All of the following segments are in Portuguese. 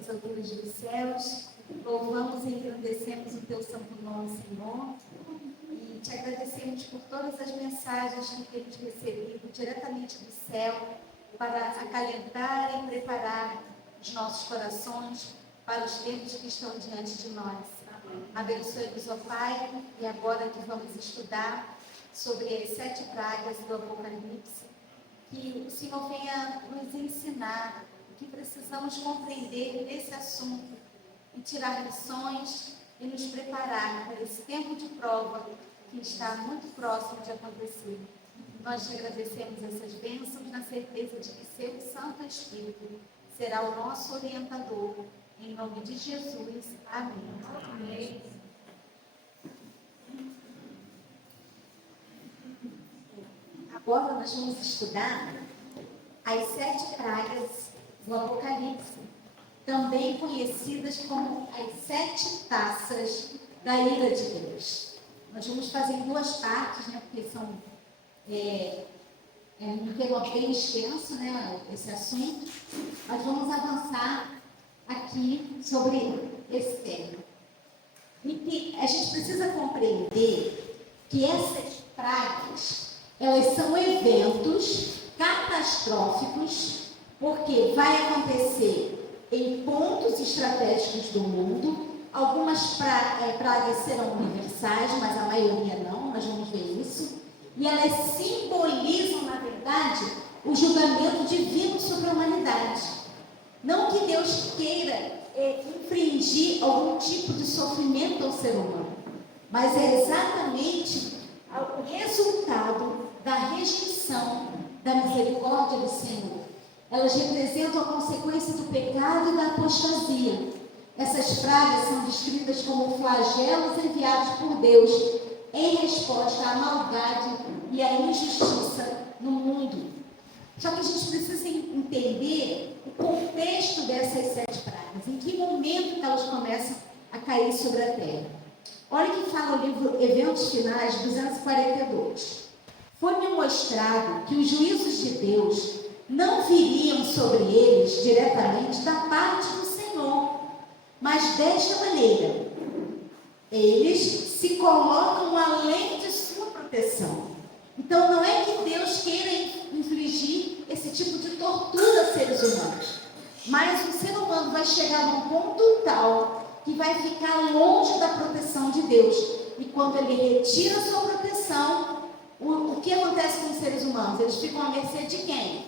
nas alturas dos céus, louvamos e engrandecemos o teu santo nome, Senhor, e te agradecemos por todas as mensagens que temos recebido diretamente do céu para acalentar e preparar os nossos corações para os tempos que estão diante de nós. Abençoe-nos, ó Pai, e agora que vamos estudar sobre as 7 pragas do Apocalipse, que o Senhor venha nos ensinar o que precisamos compreender desse assunto e tirar lições e nos preparar para esse tempo de prova que está muito próximo de acontecer. Nós te agradecemos essas bênçãos na certeza de que seu Santo Espírito será o nosso orientador. Em nome de Jesus. Amém. Amém. Agora nós vamos estudar as 7 pragas do Apocalipse, também conhecidas como as 7 taças da ira de Deus. Nós vamos fazer em 2 partes, né, porque são um tema bem extenso, né, esse assunto. Nós vamos avançar aqui sobre esse tema. E que a gente precisa compreender que essas pragas, elas são eventos catastróficos, porque vai acontecer em pontos estratégicos do mundo. Algumas pragas serão universais, mas a maioria não, nós vamos ver isso. E elas simbolizam, na verdade, o julgamento divino sobre a humanidade. Não que Deus queira infringir algum tipo de sofrimento ao ser humano, mas é exatamente o resultado da rejeição da misericórdia do Senhor. Elas representam a consequência do pecado e da apostasia. Essas pragas são descritas como flagelos enviados por Deus em resposta à maldade e à injustiça no mundo. Só que a gente precisa entender o contexto dessas 7 pragas, em que momento que elas começam a cair sobre a terra. Olha o que fala o livro Eventos Finais, 242. Foi-me mostrado que os juízos de Deus não viriam sobre eles diretamente da parte do Senhor, mas desta maneira: eles se colocam além de sua proteção. Então não é que Deus queira infligir esse tipo de tortura a seres humanos, mas o ser humano vai chegar num ponto tal que vai ficar longe da proteção de Deus. E quando ele retira a sua proteção, o que acontece com os seres humanos? Eles ficam à mercê de quem?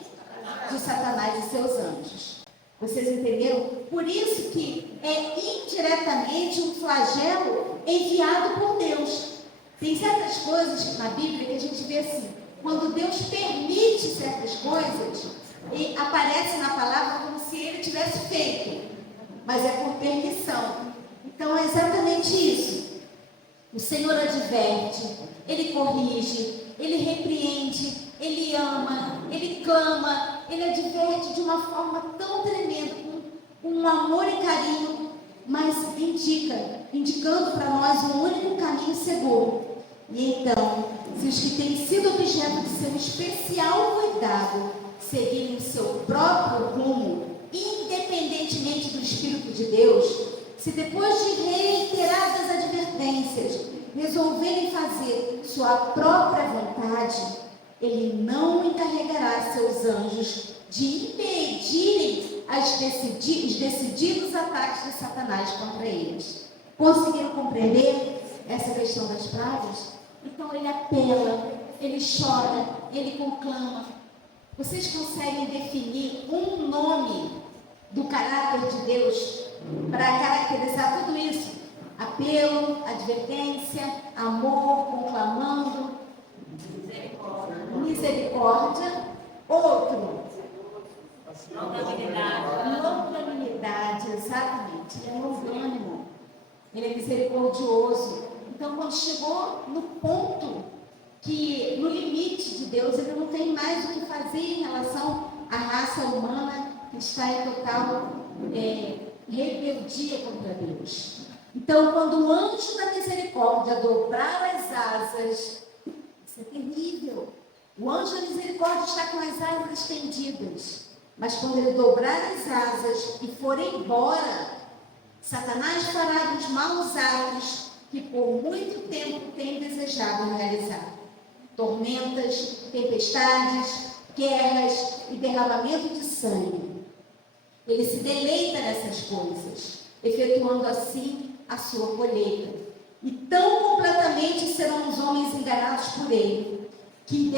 De Satanás e seus anjos. Vocês entenderam? Por isso que é indiretamente um flagelo enviado por Deus. Tem certas coisas na Bíblia que a gente vê assim: quando Deus permite certas coisas, e aparece na palavra como se ele tivesse feito, mas é por permissão. Então é exatamente isso. O Senhor adverte, ele corrige, ele repreende, ele ama, ele clama, ele adverte de uma forma tão tremenda, com um amor e carinho, mas indicando para nós um único caminho seguro. E então, se os que têm sido objeto de seu especial cuidado seguirem o seu próprio rumo, independentemente do Espírito de Deus, se depois de reiteradas advertências resolverem fazer sua própria vontade, ele não encarregará seus anjos de impedirem os decididos ataques de Satanás contra eles. Conseguiram compreender essa questão das pragas? Então ele apela, ele chora, ele conclama. Vocês conseguem definir um nome do caráter de Deus para caracterizar tudo isso? Apelo, advertência, amor, conclamando, misericórdia. Outro, longanimidade, exatamente. Ele é longânimo, ele é misericordioso. Então, quando chegou no ponto que, no limite de Deus, ele não tem mais o que fazer em relação à raça humana que está em total rebeldia contra Deus. Então, quando o anjo da misericórdia dobrar as asas, isso é terrível. O anjo da misericórdia está com as asas estendidas. Mas quando ele dobrar as asas e for embora, Satanás fará dos maus atos que por muito tempo tem desejado realizar. Tormentas, tempestades, guerras e derramamento de sangue. Ele se deleita nessas coisas, efetuando assim a sua colheita. E tão completamente serão os homens enganados por ele, que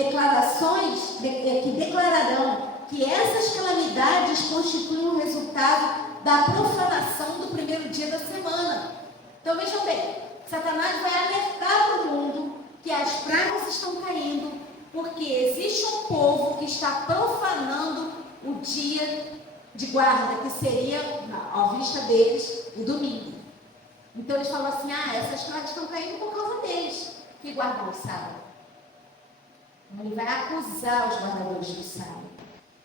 declararão que essas calamidades constituem o resultado da profanação do primeiro dia da semana. Então vejam bem, Satanás vai alertar para o mundo que as pragas estão caindo, porque existe um povo que está profanando o dia de guarda, que seria, à vista deles, o domingo. Então eles falam assim, essas pragas estão caindo por causa deles, que guardam o sábado. Ele vai acusar os guardadores do sábado.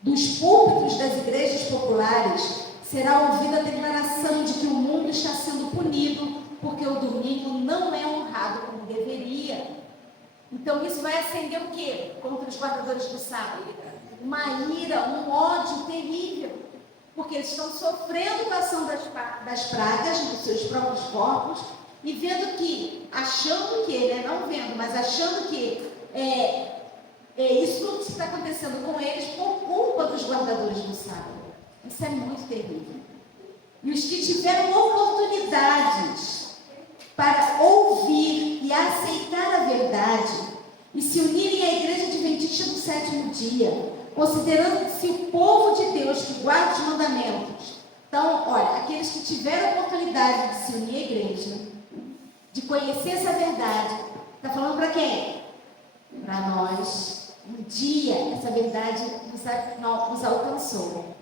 Dos púlpitos das igrejas populares será ouvida a declaração de que o mundo está sendo punido porque o domingo não é honrado como deveria. Então isso vai acender o quê? Contra os guardadores do sábado? Uma ira, um ódio terrível, porque eles estão sofrendo com a ação das pragas nos seus próprios corpos e vendo que, achando que, não vendo, mas achando que isso tudo está acontecendo com eles por culpa dos guardadores do sábado. Isso é muito terrível. E os que tiveram oportunidades para ouvir e aceitar a verdade e se unirem à igreja adventista do sétimo dia, considerando-se o povo de Deus que guarda os mandamentos. Então, olha, aqueles que tiveram oportunidade de se unir à igreja, de conhecer essa verdade, está falando para quem? Para nós. Um dia essa verdade nos alcançou.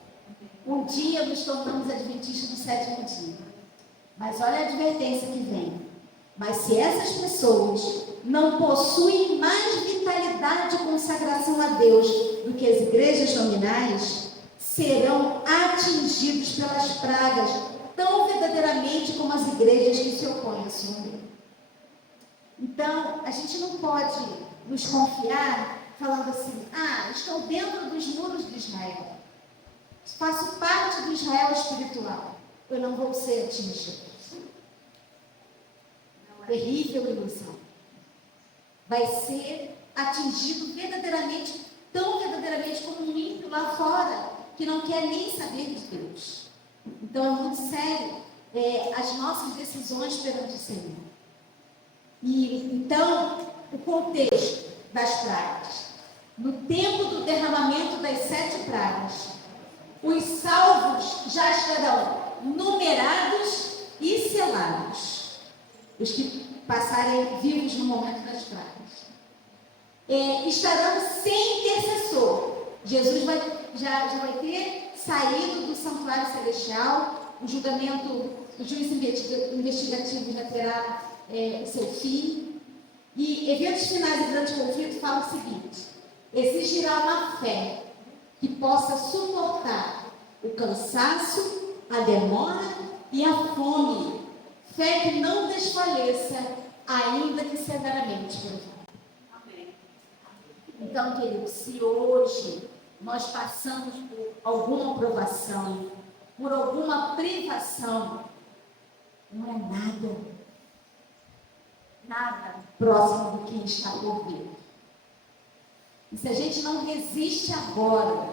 Um dia nos tornamos adventistas do sétimo dia. Mas olha a advertência que vem. Mas se essas pessoas não possuem mais vitalidade e consagração a Deus do que as igrejas nominais, serão atingidos pelas pragas tão verdadeiramente como as igrejas que se opõem ao Senhor. Então, a gente não pode nos confiar falando assim, estou dentro dos muros de Israel. Faço parte do Israel espiritual. Eu não vou ser atingido. Terrível ilusão. Vai ser atingido verdadeiramente, tão verdadeiramente como um ímpio lá fora, que não quer nem saber de Deus. Então é muito sério as nossas decisões perante o Senhor. E então, o contexto das pragas. No tempo do derramamento das 7 pragas, os salvos já estarão numerados e selados. Os que passarem vivos no momento das pragas. Estarão sem intercessor. Jesus já vai ter saído do santuário celestial, o juiz investigativo já terá seu fim. E eventos finais e grande conflito falam o seguinte: exigirá uma fé que possa suportar o cansaço, a demora e a fome. Fé que não desfaleça, ainda que severamente provada. Amém. Então, queridos, se hoje nós passamos por alguma provação, por alguma privação, não é nada próximo do que está por vir. E se a gente não resiste agora,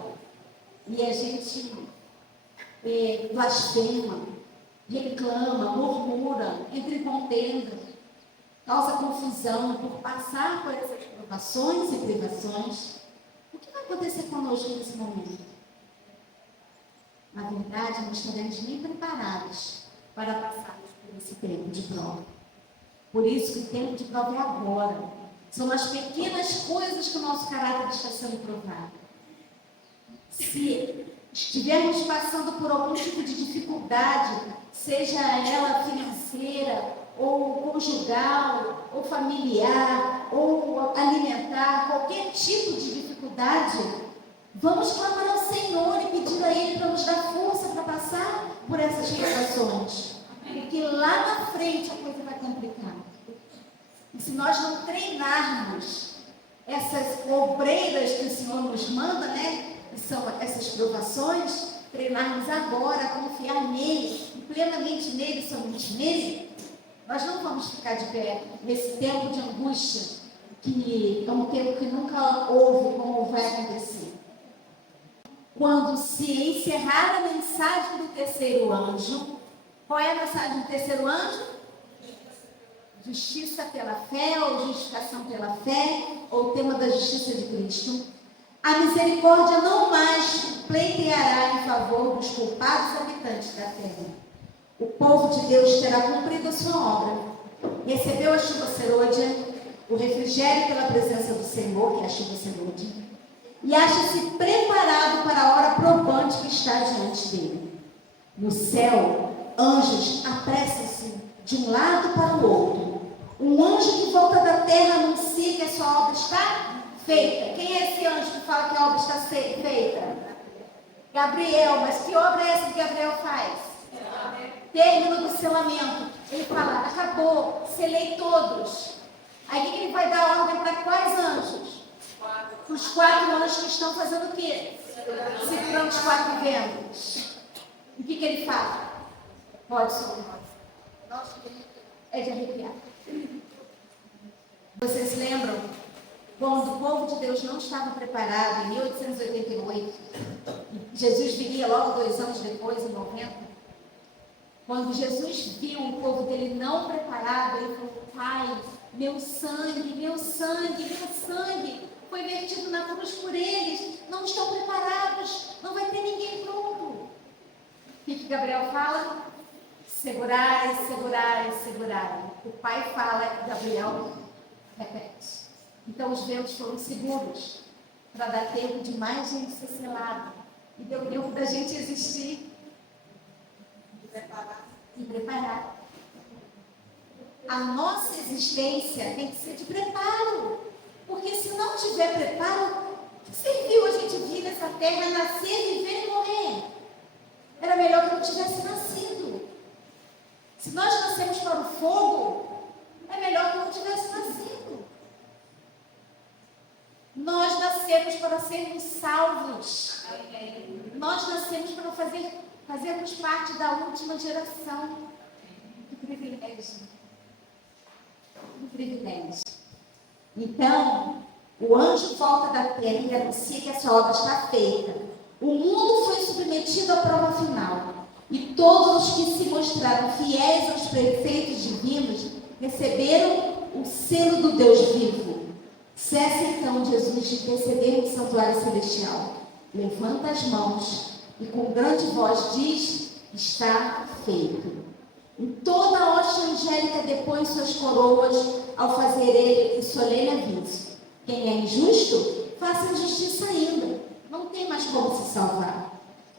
e a gente blasfema, reclama, murmura, entra em contenda, causa confusão por passar por essas provações e privações, o que vai acontecer conosco nesse momento? Na verdade, não estaremos nem preparados para passarmos por esse tempo de prova. Por isso que o tempo de prova é agora. São as pequenas coisas que o nosso caráter está sendo provado. Se estivermos passando por algum tipo de dificuldade, seja ela financeira, ou conjugal, ou familiar, ou alimentar, qualquer tipo de dificuldade, vamos clamar ao Senhor e pedir a Ele para nos dar força para passar por essas situações. Porque lá na frente a coisa vai complicar. E se nós não treinarmos essas obreiras que o Senhor nos manda, que são essas provações, treinarmos agora a confiar nele, plenamente nele, somente nele, nós não vamos ficar de pé nesse tempo de angústia, que é um tempo que nunca houve como vai acontecer. Quando se encerrar a mensagem do terceiro anjo, qual é a mensagem do terceiro anjo? Justiça pela fé, ou justificação pela fé, ou o tema da justiça de Cristo. A misericórdia não mais pleiteará em favor dos culpados habitantes da terra. O povo de Deus terá cumprido a sua obra. Recebeu a chuva serôdia, o refrigério pela presença do Senhor, que é a chuva serôdia, e acha-se preparado para a hora probante que está diante dele. No céu, anjos apressam-se de um lado para o outro. Um anjo que volta da terra anuncia que a sua obra está feita. Quem é esse anjo que fala que a obra está feita? Gabriel. Mas que obra é essa que Gabriel faz? Término do selamento. Ele fala, acabou, selei todos. Aí o que ele vai dar ordem para quais anjos? Os 4 anjos que estão fazendo o quê? Segurando os 4 ventos. O que ele fala? Pode soltar. Nossa, é de arrepiar. Vocês lembram? Quando o povo de Deus não estava preparado, em 1888, Jesus viria logo 2 anos depois, em 90. Quando Jesus viu o povo dele não preparado, ele falou, Pai, meu sangue foi vertido na cruz por eles, não estão preparados, não vai ter ninguém pronto. O que Gabriel fala? Segurai. O Pai fala e Gabriel repete. Então os ventos foram seguros para dar tempo de mais gente ser selada. E deu tempo da gente existir e preparar. A nossa existência tem que ser de preparo. Porque se não tiver preparo, que serviu a gente vir nessa terra, nascer, viver e morrer? Era melhor que não tivesse nascido. Se nós nascemos para o fogo, é melhor que não tivesse nascido. Nós nascemos para sermos salvos. Nós nascemos para fazermos parte da última geração. Que privilégio. Que privilégio. Então, o anjo volta da terra e anuncia que a sua obra está feita. O mundo foi submetido à prova final. E todos os que se mostraram fiéis aos preceitos divinos receberam o selo do Deus vivo. Cessa então Jesus de interceder no santuário celestial. Levanta as mãos e com grande voz diz, está feito. E toda a hoste angélica depõe suas coroas ao fazer ele o solene aviso. Quem é injusto, faça injustiça ainda. Não tem mais como se salvar.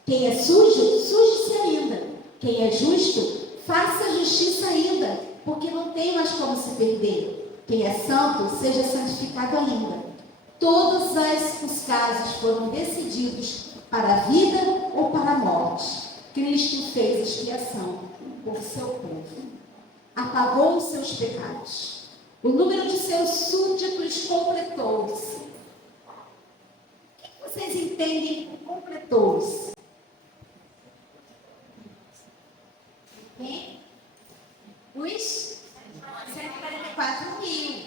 Quem é sujo, suje-se ainda. Quem é justo, faça justiça ainda, porque não tem mais como se perder. Quem é santo, seja santificado ainda. Todos os casos foram decididos para a vida ou para a morte. Cristo fez expiação por seu povo. Apagou os seus pecados. O número de seus súditos completou-se. O que vocês entendem por completou-se? Quem? Os 144 mil.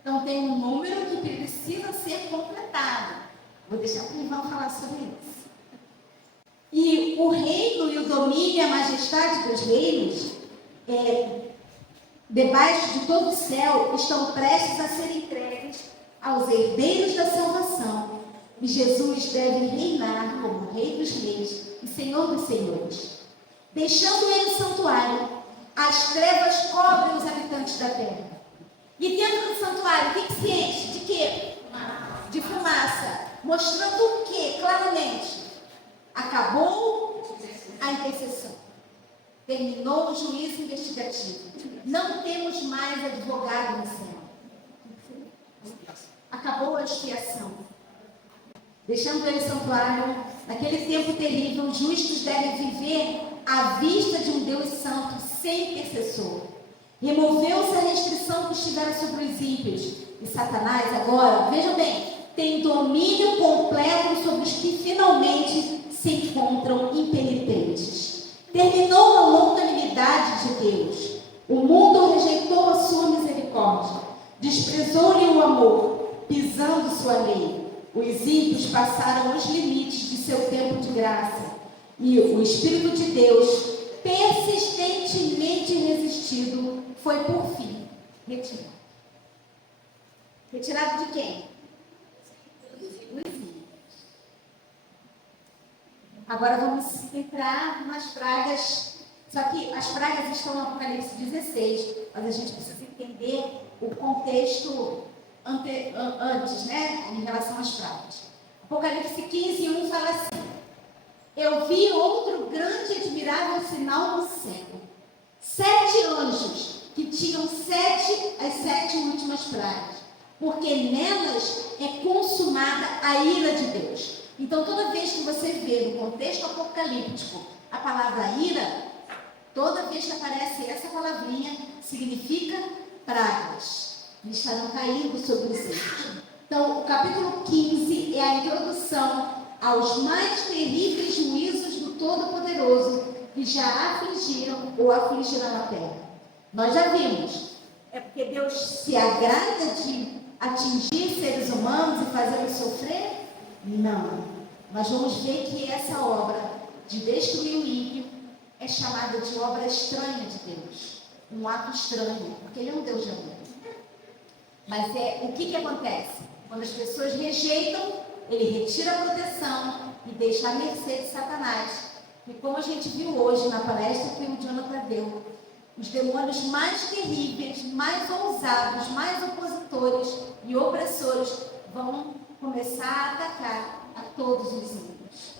Então tem um número que precisa ser completado. Vou deixar o Ivan falar sobre isso. E o reino e o domínio e a majestade dos reinos, debaixo de todo o céu, estão prestes a ser entregues aos herdeiros da salvação. E Jesus deve reinar como Rei dos Reis e Senhor dos Senhores. Deixando ele o santuário, as trevas cobrem os habitantes da terra. E dentro do santuário, o que se enche? De quê? De fumaça. Mostrando o quê? Claramente. Acabou a intercessão. Terminou o juízo investigativo. Não temos mais advogado no céu. Acabou a expiação. Deixando ele o santuário, naquele tempo terrível, os justos devem viver à vista de um Deus santo, sem intercessor. Removeu-se a restrição que estivera sobre os ímpios. E Satanás agora, vejam bem, tem domínio completo sobre os que finalmente se encontram impenitentes. Terminou a longanimidade de Deus. O mundo rejeitou a sua misericórdia, desprezou-lhe o amor, pisando sua lei. Os ímpios passaram os limites de seu tempo de graça, e o Espírito de Deus, persistentemente resistido, foi por fim retirado. Retirado de quem? Dos ímpios. Agora vamos entrar nas pragas. Só que as pragas estão no Apocalipse 16, mas a gente precisa entender o contexto antes, né, em relação às pragas. Apocalipse 15:1 fala assim: eu vi outro grande e admirável sinal no céu. 7 anjos que tinham as 7 últimas pragas, porque nelas é consumada a ira de Deus. Então, toda vez que você vê no contexto apocalíptico a palavra ira, toda vez que aparece essa palavrinha, significa pragas. Eles estarão caindo sobre os seus. Então, o capítulo 15 é a introdução aos mais terríveis juízos do Todo-Poderoso que já afligiram ou afligirão a terra. Nós já vimos. É porque Deus se agrada de atingir seres humanos e fazê-los sofrer? Não. Nós vamos ver que essa obra de destruir o ímpio é chamada de obra estranha de Deus. Um ato estranho, porque Ele é um Deus de amor. Mas o que acontece? Quando as pessoas rejeitam, Ele retira a proteção e deixa à mercê de Satanás. E como a gente viu hoje na palestra que o Jonathan deu, os demônios mais terríveis, mais ousados, mais opositores e opressores vão começar a atacar a todos os ímpios.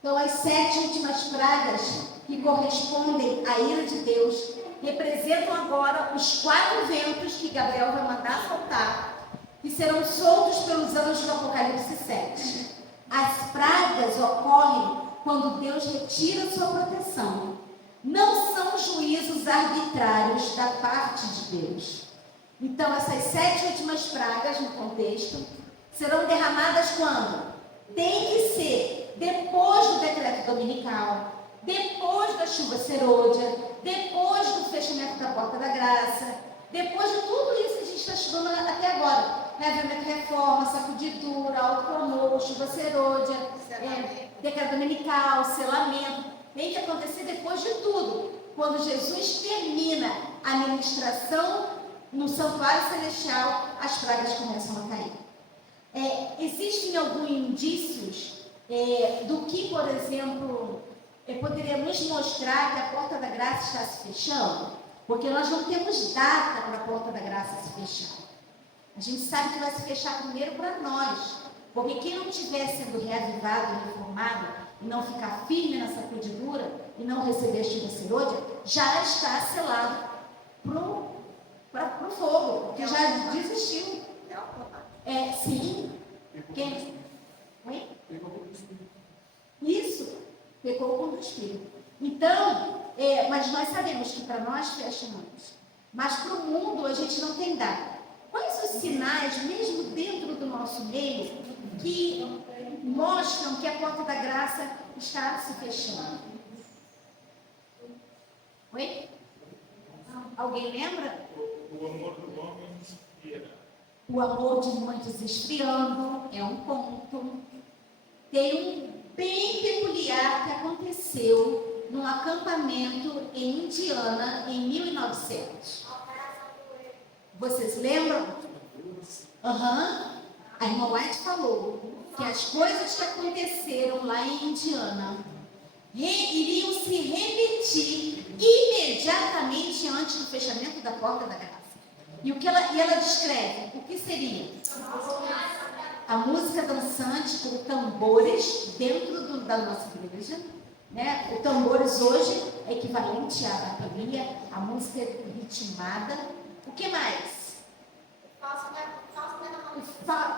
Então, as 7 últimas pragas que correspondem à ira de Deus representam agora os 4 ventos que Gabriel vai mandar soltar, que serão soltos pelos anjos do Apocalipse 7. As pragas ocorrem quando Deus retira sua proteção. Não são juízos arbitrários da parte de Deus. Então, essas 7 últimas pragas, no contexto, serão derramadas quando? Tem que ser depois do decreto dominical, depois da chuva serôdia, depois do fechamento da porta da graça, depois de tudo isso que a gente está estudando até agora. Avivamento, reforma, sacudidura, autoclamor, chuva serôdia, decreto dominical, selamento. Tem que acontecer depois de tudo. Quando Jesus termina a ministração no santuário celestial, as pragas começam a cair. Existem alguns indícios do que, por exemplo, poderia nos mostrar que a porta da graça está se fechando? Porque nós não temos data para a porta da graça se fechar. A gente sabe que vai se fechar primeiro para nós. Porque quem não estiver sendo reavivado e reformado, e não ficar firme na sacudidura, e não receber a chuva serôdia, já está selado para o fogo, porque já desistiu. Sim. Quem? Oi? Isso. Pecou contra o Espírito. Então, mas nós sabemos que para nós fechamos. Mas para o mundo a gente não tem data. Quais os sinais, mesmo dentro do nosso meio, que mostram que a porta da graça está se fechando? Oi? Alguém lembra? O amor do homem esfriará. O amor de muitos esfriando é um ponto. Tem um bem peculiar que aconteceu num acampamento em Indiana em 1900. Vocês lembram? A irmã White falou que as coisas que aconteceram lá em Indiana iriam se repetir imediatamente antes do fechamento da porta da graça. E ela descreve o que seria a música dançante com tambores dentro da nossa igreja, né? O tambores hoje é equivalente à bateria, a música ritmada. O que mais?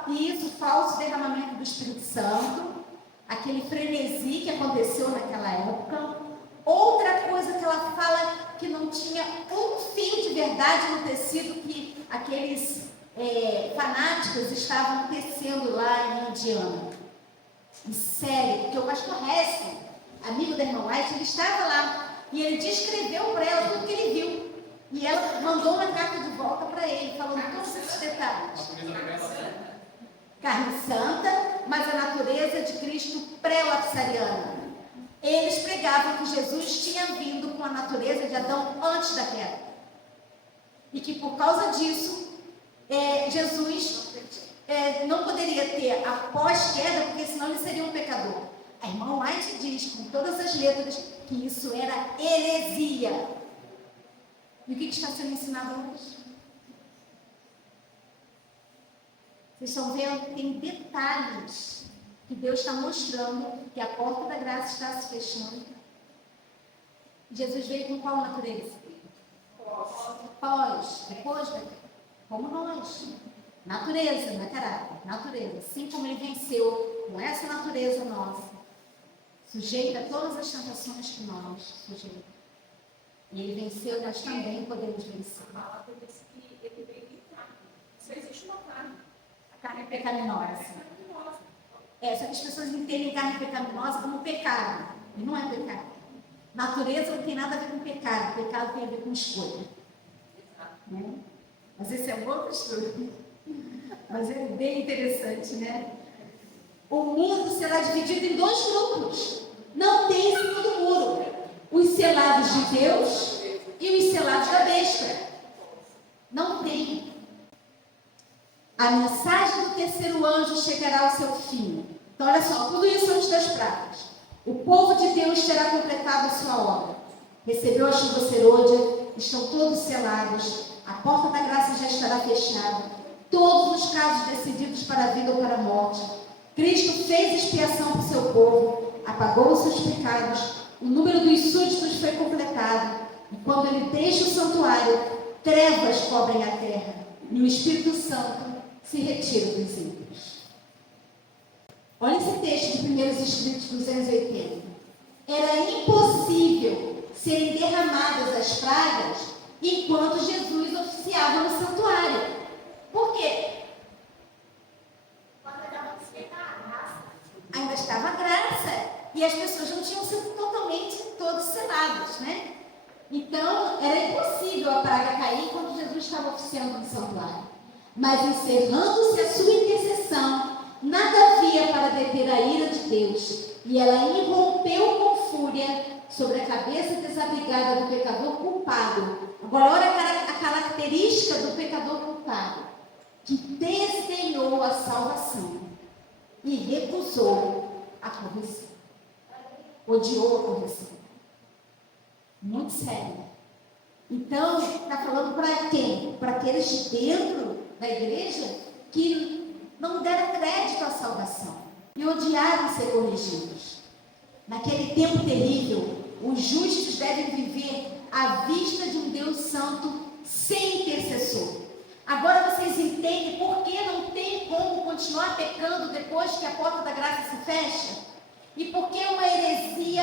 Isso, falso derramamento do Espírito Santo, aquele frenesi que aconteceu naquela época. Outra coisa que ela fala que não tinha um fio de verdade no tecido que aqueles fanáticos estavam tecendo lá em Indiana. E sério, porque o pastor Hessel, amigo da irmã White, ele estava lá e ele descreveu para ela tudo que ele viu. E ela mandou uma carta de volta para ele, falando todos esses detalhes. Carne santa, mas a natureza de Cristo pré-lapsariana. Eles pregavam que Jesus tinha vindo com a natureza de Adão antes da queda. E que por causa disso, Jesus não poderia ter a pós-queda, porque senão ele seria um pecador. A irmã White diz, com todas as letras, que isso era heresia. E o que está sendo ensinado hoje? Vocês estão vendo? Tem detalhes que Deus está mostrando que a porta da graça está se fechando. Jesus veio com qual natureza? Depois, como nós. Natureza, não é caráter, natureza. Assim como ele venceu com essa natureza nossa, sujeita a todas as tentações que nós sujeitamos. E ele venceu, nós também podemos vencer. Fala por isso que ele veio em carne. Só existe uma carne. A carne é pecaminosa. Só que as pessoas entendem carne pecaminosa como pecado. E não é pecado. Natureza não tem nada a ver com pecado. Pecado tem a ver com escolha. Né? Mas esse é um outro estudo. Mas é bem interessante, né? O mundo será dividido em 2 grupos. Não tem em cima do muro. Os selados de Deus e os selados da besta. Não tem. A mensagem do terceiro anjo chegará ao seu fim. Então, olha só, tudo isso antes das pragas. O povo de Deus terá completado a sua obra. Recebeu a chuva serôdia, estão todos selados, a porta da graça já estará fechada. Todos os casos decididos para a vida ou para a morte. Cristo fez expiação para o seu povo, apagou os seus pecados, o número dos súditos foi completado. E quando ele deixa o santuário, trevas cobrem a terra, e o Espírito Santo se retira dos ímpios. Olha esse texto de 1 Escritos 280. Era impossível serem derramadas as pragas enquanto Jesus oficiava no santuário. Por quê? Ainda estava a graça. E as pessoas não tinham sido totalmente todos selados, né? Então, era impossível a praga cair quando Jesus estava oficiando no santuário. Mas, encerrando-se a sua intercessão, nada havia para deter a ira de Deus. E ela irrompeu com fúria sobre a cabeça desabrigada do pecador culpado. Agora, olha a característica do pecador culpado, que desdenhou a salvação e recusou a correção. Odiou a correção. Muito sério. Então, está falando para quem? Para aqueles de dentro da igreja que não deram crédito à salvação e odiaram ser corrigidos. Naquele tempo terrível, os justos devem viver à vista de um Deus santo sem intercessor. Agora vocês entendem por que não tem como continuar pecando depois que a porta da graça se fecha? E por que é uma heresia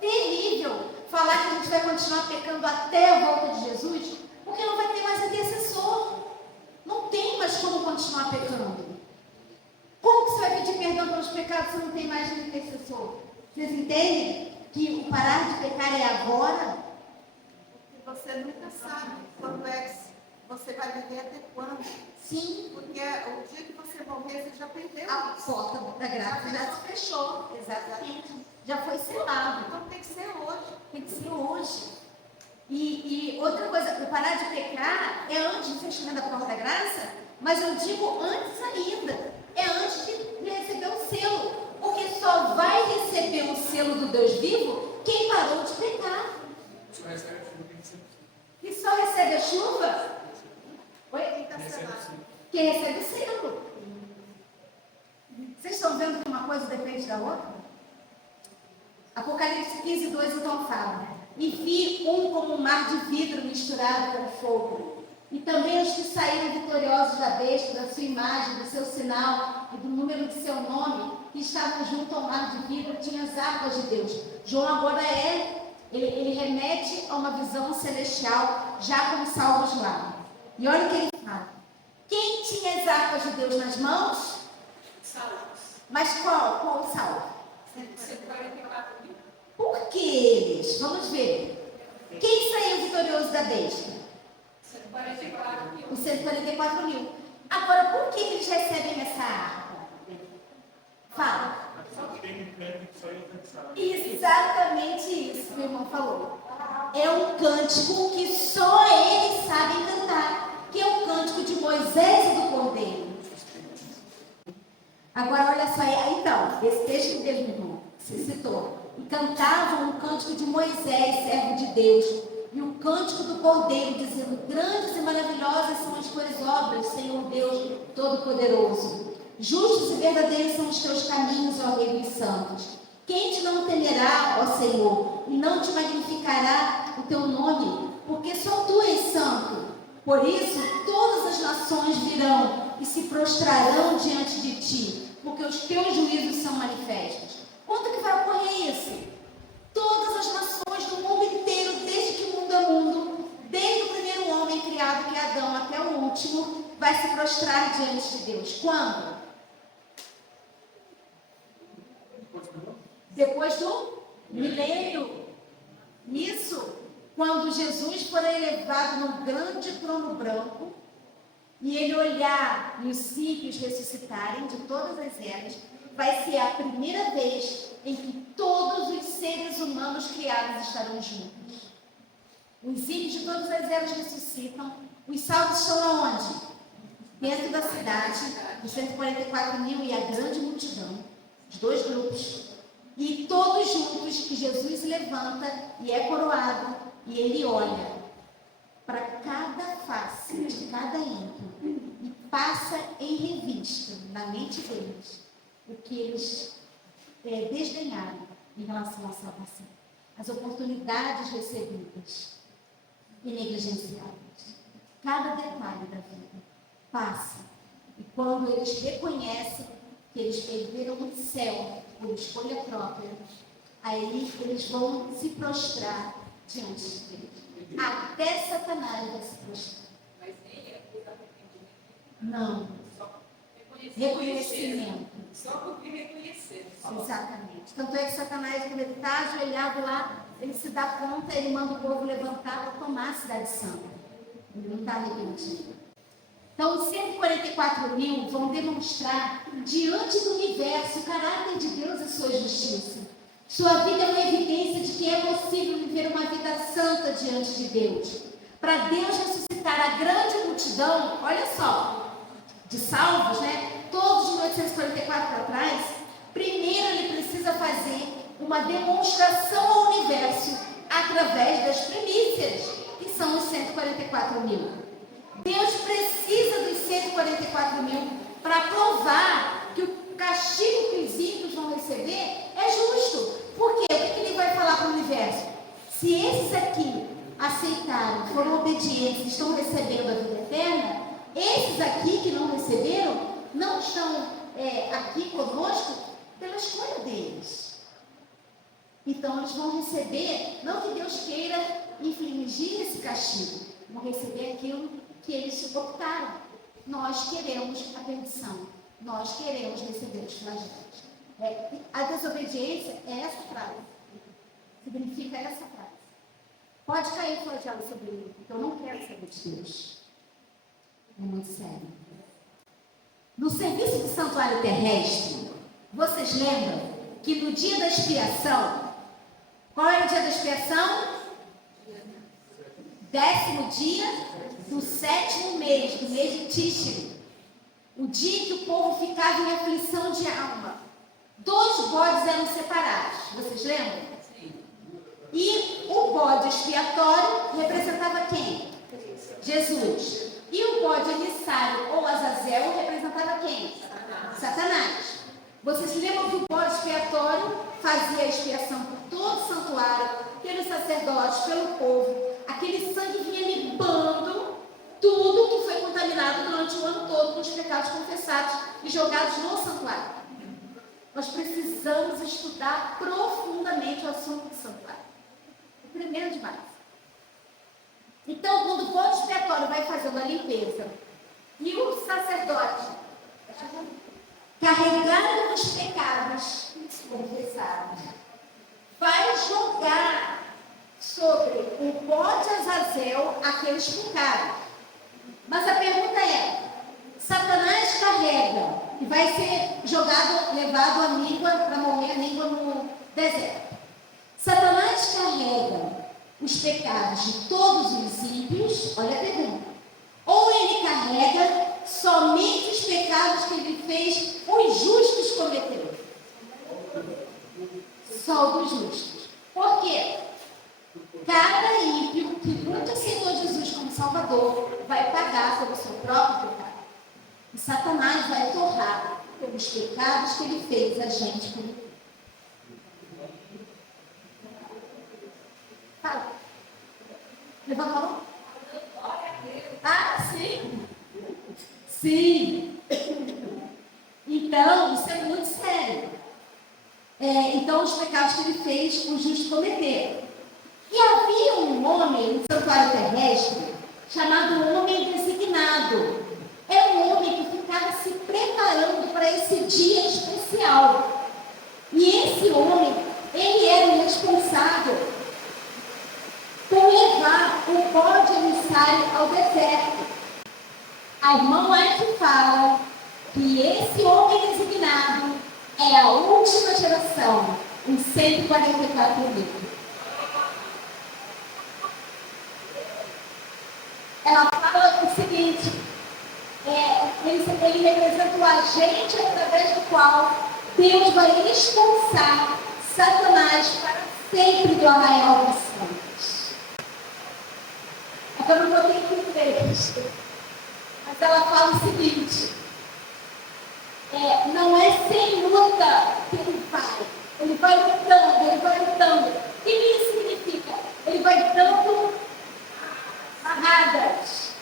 terrível falar que a gente vai continuar pecando até a volta de Jesus? Porque não vai ter mais intercessor. Não tem mais como continuar pecando. Como que você vai pedir perdão pelos pecados se não tem mais intercessor? Vocês entendem que o parar de pecar é agora? Porque você nunca sabe quando você vai viver até quando. Sim. Porque o dia que você morrer, você já perdeu A isso. porta da graça já se fechou. Exatamente. Já foi selado. Então tem que ser hoje. Tem que ser hoje. E outra coisa, o parar de pecar é antes do fechamento da porta da graça, mas eu digo antes ainda. É antes de receber o selo. Porque só vai receber o selo do Deus vivo quem parou de pecar. E só recebe a chuva? Oi? Quem está selado? Quem recebe o selo. Vocês estão vendo que uma coisa depende da outra? Apocalipse 15, 2, então fala: e vi um como um mar de vidro misturado com fogo. E também os que saíram vitoriosos da besta, da sua imagem, do seu sinal e do número de seu nome, que estavam junto ao mar de vidro, tinham as armas de Deus. João agora ele remete a uma visão celestial, já como salvos lá. E olha o que ele fala: Quem tinha as harpas de Deus nas mãos? Mas qual o salvo? 144 mil. Por que eles? Vamos ver. Quem saiu vitorioso da besta? 144 mil. Os 144 mil. Agora, por que eles recebem essa harpa? Fala. Quem entende que só eu tenho que saber. Exatamente isso que meu irmão falou. É um cântico que só eles sabem cantar, que é o cântico de Moisés e do Cordeiro. Agora, olha só, então, esse texto que Deus, meu irmão, se citou. E cantavam o cântico de Moisés, servo de Deus, e o cântico do Cordeiro, dizendo: grandes e maravilhosas são as tuas obras, Senhor Deus Todo-Poderoso. Justos e verdadeiros são os teus caminhos, ó Rei dos Santos. Quem te não temerá, ó Senhor, e não te magnificará o teu nome, porque só tu és santo. Por isso, todas as nações virão e se prostrarão diante de ti, porque os teus juízos são manifestos. Quando que vai ocorrer isso? Todas as nações do mundo inteiro, desde que o mundo é mundo, desde o primeiro homem criado, que é Adão, até o último, vai se prostrar diante de Deus. Quando? Depois do milênio. Isso, quando Jesus for elevado num grande trono branco, e ele olhar e os ímpios ressuscitarem de todas as eras, vai ser a primeira vez em que todos os seres humanos criados estarão juntos. Os ímpios de todas as eras ressuscitam. Os salvos estão aonde? Dentro da cidade, os 144 mil e a grande multidão, os dois grupos. E todos juntos, que Jesus levanta e é coroado, e ele olha para cada face de cada ímpio e passa em revista na mente deles o que eles desdenharam em relação à salvação, as oportunidades recebidas e negligenciadas. Cada detalhe da vida passa, e quando eles reconhecem que eles perderam o céu por escolha própria, aí eles vão se prostrar diante de Deus. Até Satanás vai se prostrar. Mas nem é por arrependimento. Não. Só Reconhecimento. Só porque reconhecer. Exatamente. Tanto é que Satanás, quando ele está ajoelhado lá, ele se dá conta, ele manda o povo levantar para tomar a cidade santa. Ele não está arrependido. Então, os 144 mil vão demonstrar diante do universo o caráter de Deus e sua justiça. Sua vida é uma evidência de que é possível viver uma vida santa diante de Deus. Para Deus ressuscitar a grande multidão, olha só, de salvos, né? Todos de 1844 para trás, primeiro ele precisa fazer uma demonstração ao universo através das primícias, que são os 144 mil. Deus precisa dos 144 mil para provar que o castigo que os ímpios vão receber é justo. Por quê? O que ele vai falar para o universo? Se esses aqui aceitaram, foram obedientes, estão recebendo a vida eterna, esses aqui que não receberam, não estão aqui conosco pela escolha deles. Então eles vão receber, não que Deus queira infligir esse castigo, vão receber aquilo que eles suportaram. Nós queremos a perdição, nós queremos receber os flagelos. A desobediência é essa frase, significa essa frase. Pode cair flagelo sobre mim, porque eu não quero saber de Deus. É muito sério. No serviço do santuário terrestre, vocês lembram que no dia da expiação, qual era o dia da expiação? 10º dia do 7º mês, do mês de Tíxero. O dia que o povo ficava em aflição de alma. 2 bodes eram separados, vocês lembram? Sim. E o bode expiatório representava quem? Jesus. E o bode emissário ou Azazel representava quem? Satanás. Vocês lembram que o bode expiatório fazia a expiação por todo o santuário, pelos sacerdotes, pelo povo. Aquele sangue vinha limpando tudo que foi contaminado durante o ano todo com os pecados confessados e jogados no santuário. Nós precisamos estudar profundamente o assunto do santuário. O primeiro de março. Então, quando o bode expiatório vai fazendo a limpeza e o sacerdote, carregando os pecados confessados, vai jogar sobre o bode Azazel aqueles pecados. Mas a pergunta é: Satanás carrega e vai ser levado à míngua para morrer a míngua no deserto. Satanás carrega os pecados de todos os ímpios, olha a pergunta, ou ele carrega somente os pecados que ele fez, os justos cometeram? Só os justos. Por quê? Cada ímpio que nunca aceitou Jesus como Salvador vai pagar pelo seu próprio pecado. E Satanás vai torrar pelos pecados que ele fez a gente cometer. Fala. Levanta a mão. Ah, sim. Sim. Então, isso é muito sério. Então, os pecados que ele fez, os justos cometeram. E havia um homem no santuário terrestre, chamado homem designado. É um homem que ficava se preparando para esse dia especial. E esse homem, ele era o responsável por levar o bode emissário ao deserto. A irmã White fala que esse homem designado é a última geração, os 144 mil. Ela fala o seguinte, ele representa o agente através do qual Deus vai expulsar Satanás para sempre do arraial dos santos. Eu não botei aqui no texto, mas ela fala o seguinte, não é sem luta que ele vai lutando. O que isso significa? Ele vai dando barradas.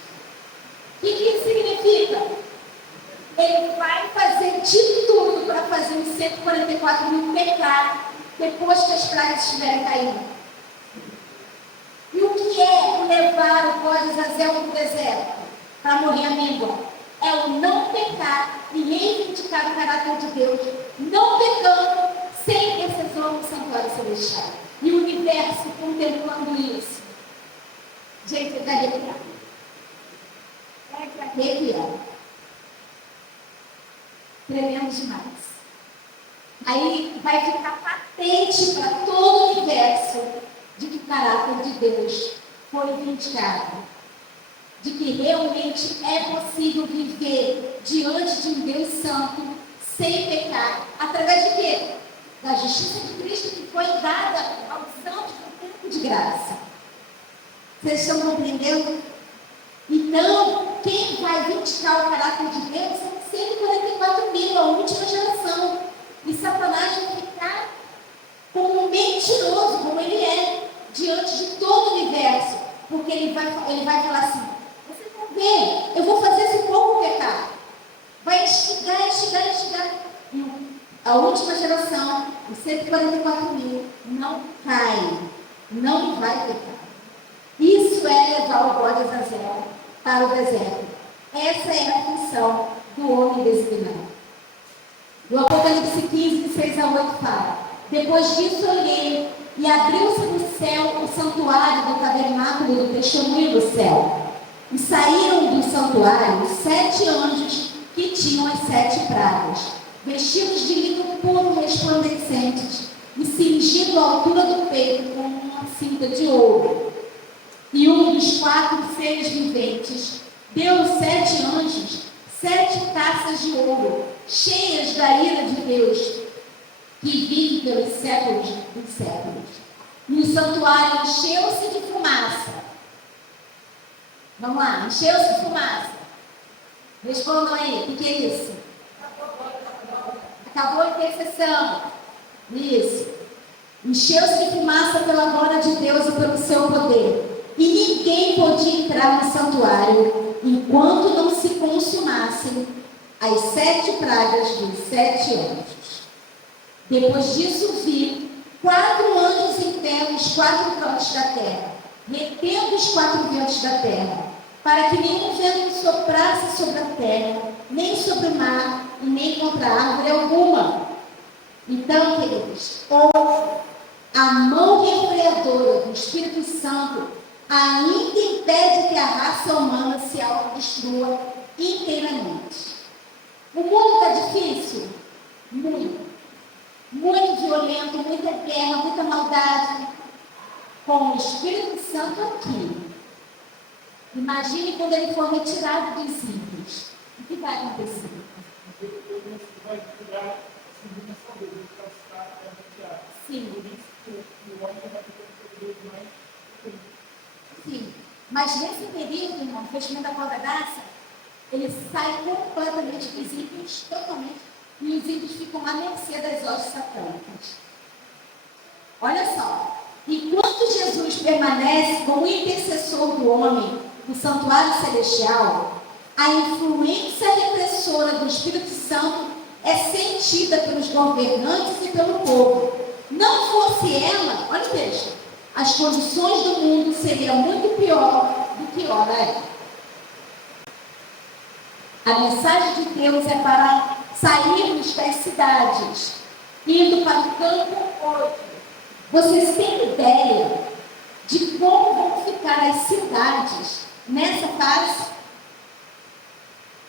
O que isso significa? Ele vai fazer de tudo para fazer os 144 mil pecar depois que as pragas estiverem caindo. E o que é levar o bode Azazel para o deserto? Para morrer a míngua. É o não pecar e reivindicar o caráter de Deus, não pecando sem exceção no santuário celestial. E o universo contemplando isso. Gente, vai arrepiar. Vai arrepiar. Tremendo demais. Aí vai ficar patente para todo o universo de que o caráter de Deus foi vindicado. De que realmente é possível viver diante de um Deus santo, sem pecar, através de quê? Da justiça de Cristo que foi dada aos santos no tempo de graça. Vocês estão compreendendo? Então, quem vai vindicar o caráter de Deus são 144 mil, a última geração. E Satanás vai ficar como um mentiroso, como ele é, diante de todo o universo. Porque ele vai falar assim, vocês vão ver, eu vou fazer esse povo pecar. Vai instigar. E a última geração, os 144 mil, não cai, não vai pecar. Isso é levar o bode Azazel para o deserto. Essa é a função do homem designado. No Apocalipse 15, 6 a 8 fala: depois disso olhei e abriu-se no céu o santuário do tabernáculo do testemunho do céu. E saíram do santuário 7 anjos que tinham as 7 pragas, vestidos de linho puro resplandecentes e cingido à altura do peito com uma cinta de ouro. E um dos 4 seres viventes deu aos 7 anjos 7 taças de ouro, cheias da ira de Deus, que vive pelos séculos dos séculos. E o santuário encheu-se de fumaça. Vamos lá, encheu-se de fumaça. Respondam aí, o que é isso? Acabou a intercessão. Isso. Encheu-se de fumaça pela glória de Deus e pelo seu poder. E ninguém podia entrar no santuário enquanto não se consumassem as 7 pragas dos 7 anjos. Depois disso vi 4 anjos em pé nos 4 cantos da terra, retendo os 4 ventos da terra, para que nenhum vento soprasse sobre a terra, nem sobre o mar, e nem contra árvore alguma. Então, queridos, a mão refreadora do Espírito Santo ainda impede que a raça humana se autodestrua inteiramente. O mundo está difícil? Muito. Muito violento, muita guerra, muita maldade. Com o Espírito Santo aqui. Imagine quando ele for retirado dos ímpios. O que vai acontecer? Vai curar segundo a saúde, ele vai estar retirado. Sim. Por isso que o homem vai ter que ter mais. Sim. Mas nesse período, irmão, o fechamento da pau da graça, ele sai completamente dos ímpios, totalmente, e os ímpios ficam à mercê das hostes satânicas. Olha só, enquanto Jesus permanece como intercessor do homem no santuário celestial, a influência repressora do Espírito Santo é sentida pelos governantes e pelo povo. Não fosse ela, olha o texto, as condições do mundo seriam muito pior do que ora é. A mensagem de Deus é para sairmos das cidades, indo para o campo hoje. Vocês têm ideia de como vão ficar as cidades nessa fase?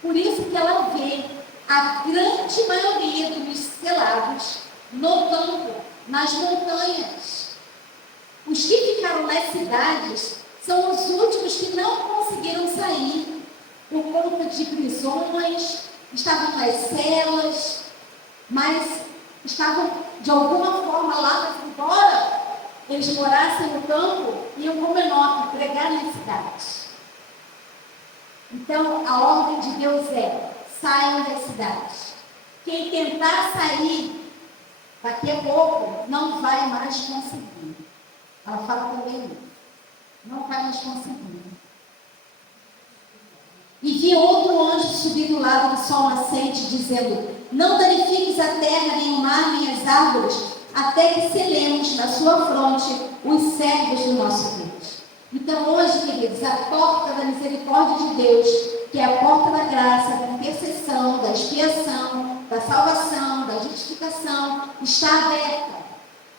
Por isso que ela vê a grande maioria dos selados no campo, nas montanhas. Os que ficaram nas cidades são os últimos que não conseguiram sair por conta de prisões, estavam nas celas, mas estavam de alguma forma lá, mas embora eles morassem no campo, iam como menor, pregar nas cidades. Então, a ordem de Deus é: saiam das cidades. Quem tentar sair, daqui a pouco, não vai mais conseguir. Ela fala também isso. Não vai mais conseguir. E vi outro anjo subir do lado do sol nascente, dizendo: não danifiques a terra, nem o mar, nem as árvores, até que selemos na sua fronte os servos do nosso Deus. Então hoje, queridos, a porta da misericórdia de Deus, que é a porta da graça, da intercessão, da expiação, da salvação, da justificação, está aberta.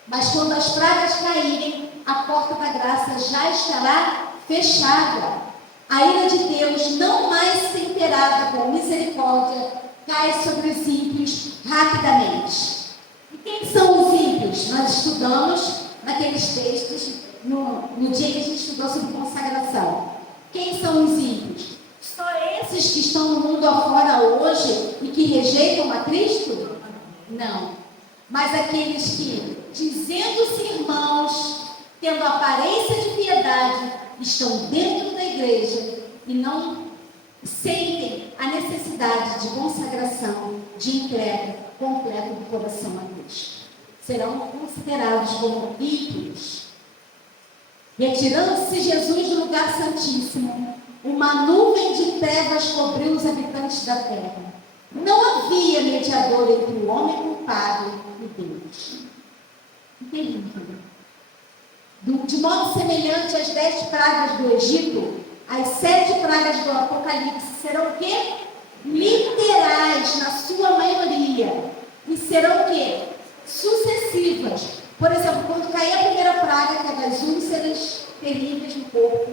Mas quando as pragas caírem, a porta da graça já estará fechada. A ira de Deus, não mais temperada com misericórdia, cai sobre os ímpios rapidamente. E quem são os ímpios? Nós estudamos naqueles textos no dia que a gente estudou sobre consagração. Quem são os ímpios? Só esses que estão no mundo afora hoje e que rejeitam a Cristo? Não. Mas aqueles que, dizendo-se irmãos, tendo aparência de piedade, estão dentro da igreja e não sentem a necessidade de consagração, de entrega completa do coração a Deus. Serão considerados como ímpios. Retirando-se Jesus do lugar santíssimo, uma nuvem de trevas cobriu os habitantes da terra. Não havia mediador entre o homem culpado e Deus. Terrível. De modo semelhante às 10 pragas do Egito, as 7 pragas do Apocalipse serão o quê? Literais na sua maioria. E serão o quê? Sucessivas. Por exemplo, quando cair a primeira praga, que é das úlceras terríveis no corpo,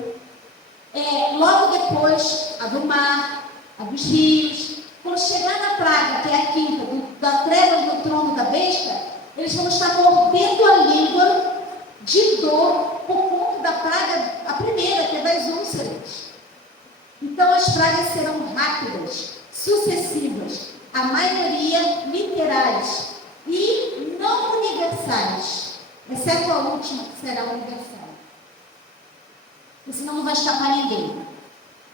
logo depois a do mar, a dos rios. Quando chegar na praga, que é a quinta, da treva do trono da besta, eles vão estar mordendo a língua de dor por conta da praga, a primeira, que é das úlceras. Então as pragas serão rápidas, sucessivas, a maioria literais e não universais, exceto a última, que será universal. Porque senão não vai escapar ninguém.